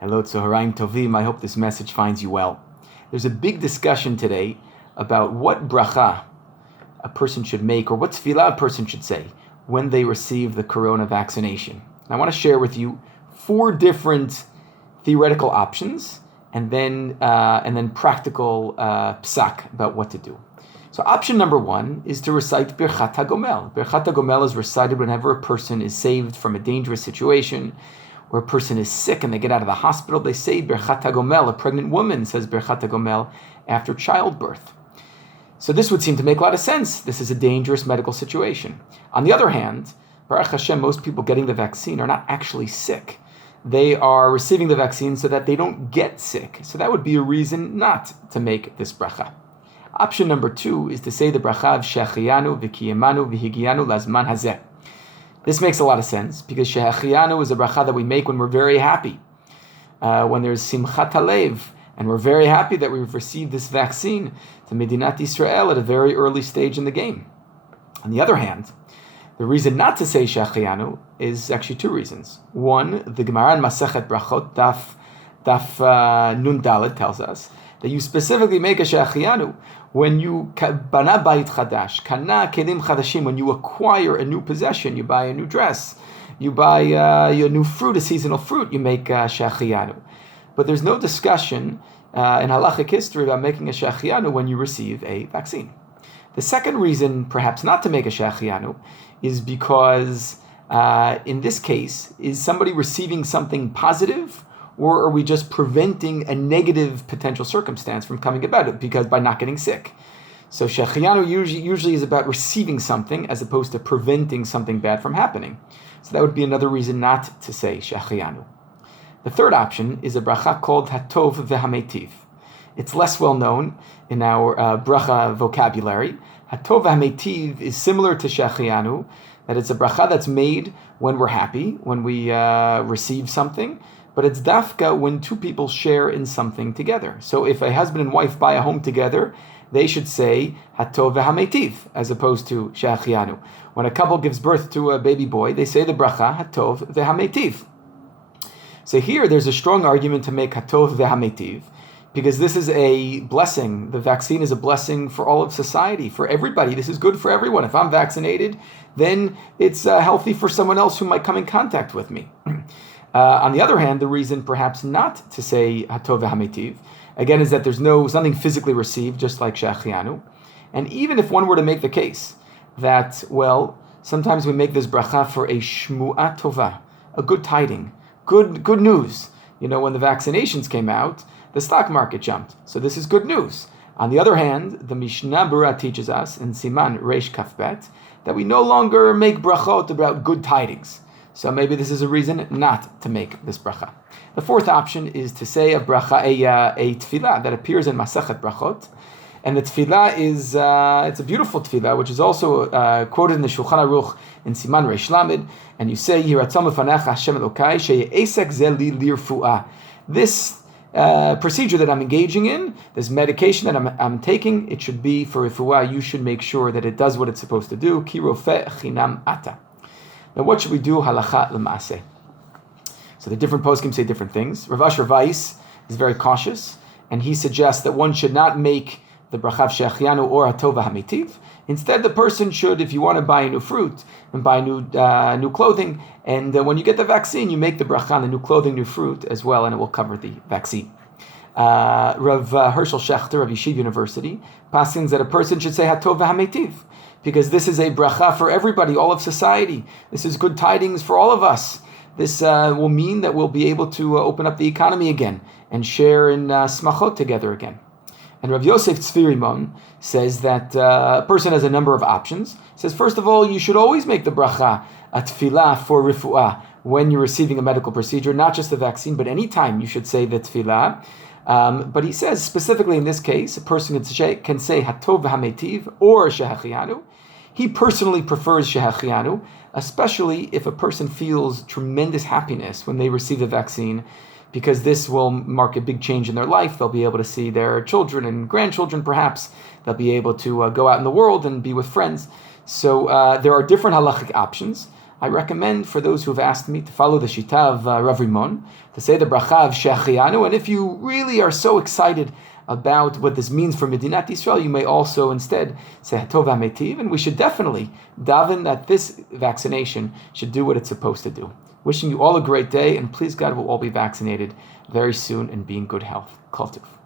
Hello, Tzoharaim Tovim. I hope this message finds you well. There's a big discussion today about what bracha a person should make, or what tefillah a person should say when they receive the corona vaccination. And I want to share with you 4 different theoretical options, and then practical psak about what to do. So option number 1 is to recite Beracha Option. Beracha Option is recited whenever a person is saved from a dangerous situation, or a person is sick and they get out of the hospital. They say Beracha Option. A pregnant woman says Beracha Option after childbirth. So this would seem to make a lot of sense. This is a dangerous medical situation. On the other hand, Baruch Hashem, most people getting the vaccine are not actually sick. They are receiving the vaccine so that they don't get sick. So that would be a reason not to make this bracha. Option number 2 is to say the bracha of Shechianu, V'kiyemanu, V'higianu, Lazman Hazeh. This makes a lot of sense because Shechianu is a bracha that we make when we're very happy, when there's Simchat Halev, and we're very happy that we've received this vaccine to Medinat Israel at a very early stage in the game. On the other hand, the reason not to say Shechianu is actually 2 reasons. One, the Gemara in Masechet Brachot, Daf Nun Dalet, tells us that you specifically make a Shechianu when you bana bayit chadash, kana kelim chadashim, when you acquire a new possession, you buy a new dress, you buy your new fruit, a seasonal fruit, you make Shechianu. But there's no discussion in halakhic history about making a Shechianu when you receive a vaccine. The second reason, perhaps not to make a Shechianu, is because in this case, is somebody receiving something positive, or are we just preventing a negative potential circumstance from coming about it because by not getting sick? So Shechianu usually is about receiving something as opposed to preventing something bad from happening. So that would be another reason not to say Shechianu. The third option is a bracha called Hatov V'Hametiv. It's less well known in our bracha vocabulary. Hatov V'Hametiv is similar to Shechianu, that it's a bracha that's made when we're happy, when we receive something, but it's dafka when 2 people share in something together. So if a husband and wife buy a home together, they should say Hatov V'Hametiv as opposed to Shechianu. When a couple gives birth to a baby boy, they say the bracha Hatov V'Hametiv. So here there's a strong argument to make Hatov V'Hametiv, because this is a blessing. The vaccine is a blessing for all of society, for everybody. This is good for everyone. If I'm vaccinated, then it's healthy for someone else who might come in contact with me. On the other hand, the reason perhaps not to say Hatov V'Hametiv, again, is that there's something physically received, just like Shechianu. And even if one were to make the case that, well, sometimes we make this bracha for a Shmu'ah Tova, a good tiding, good news. You know, when the vaccinations came out, the stock market jumped. So this is good news. On the other hand, the Mishnah Berurah teaches us in Siman Reish Kafbet that we no longer make brachot about good tidings. So maybe this is a reason not to make this bracha. The fourth option is to say a bracha, a tefillah that appears in Masechet Brachot. And the tefillah is, it's a beautiful tefillah, which is also quoted in the Shulchan Aruch in Siman Reish Lamed. And you say, Yiratzon Lefanecha Hashem Elokai, she'esek ze li lirfu'ah. This procedure that I'm engaging in, this medication that I'm taking, it should be for refuah. You should make sure that it does what it's supposed to do. Ki rofeh chinam ata. Now, what should we do? Halacha l'maaseh. So the different poskim say different things. Rav Asher Weiss is very cautious, and he suggests that one should not make the bracha of Shechianu or Hatov V'Hametiv. Instead, the person should, if you want to buy a new fruit and buy new clothing, and when you get the vaccine, you make the bracha on the new clothing, new fruit as well, and it will cover the vaccine. Rav Hershel Schachter of Yeshiva University paskins that a person should say Hatov V'Hametiv, because this is a bracha for everybody, all of society. This is good tidings for all of us. This will mean that we'll be able to open up the economy again and share in smachot together again. And Rav Yosef Tzvi Rimon says that a person has a number of options. He says, first of all, you should always make the bracha, a tefillah for refuah, when you're receiving a medical procedure, not just the vaccine, but any time you should say the tefillah. But he says, specifically in this case, a person can say Hatov V'Hametiv or Shechianu. He personally prefers Shechianu, especially if a person feels tremendous happiness when they receive the vaccine, because this will mark a big change in their life. They'll be able to see their children and grandchildren, perhaps. They'll be able to go out in the world and be with friends. So there are different halakhic options. I recommend for those who have asked me to follow the Shita of Rav Rimon, to say the Bracha of Shechianu, and if you really are so excited about what this means for Medinat Yisrael, you may also instead say Hatov HaMeitiv, and we should definitely daven that this vaccination should do what it's supposed to do. Wishing you all a great day, and please God, we'll all be vaccinated very soon and be in good health. Kol Tov.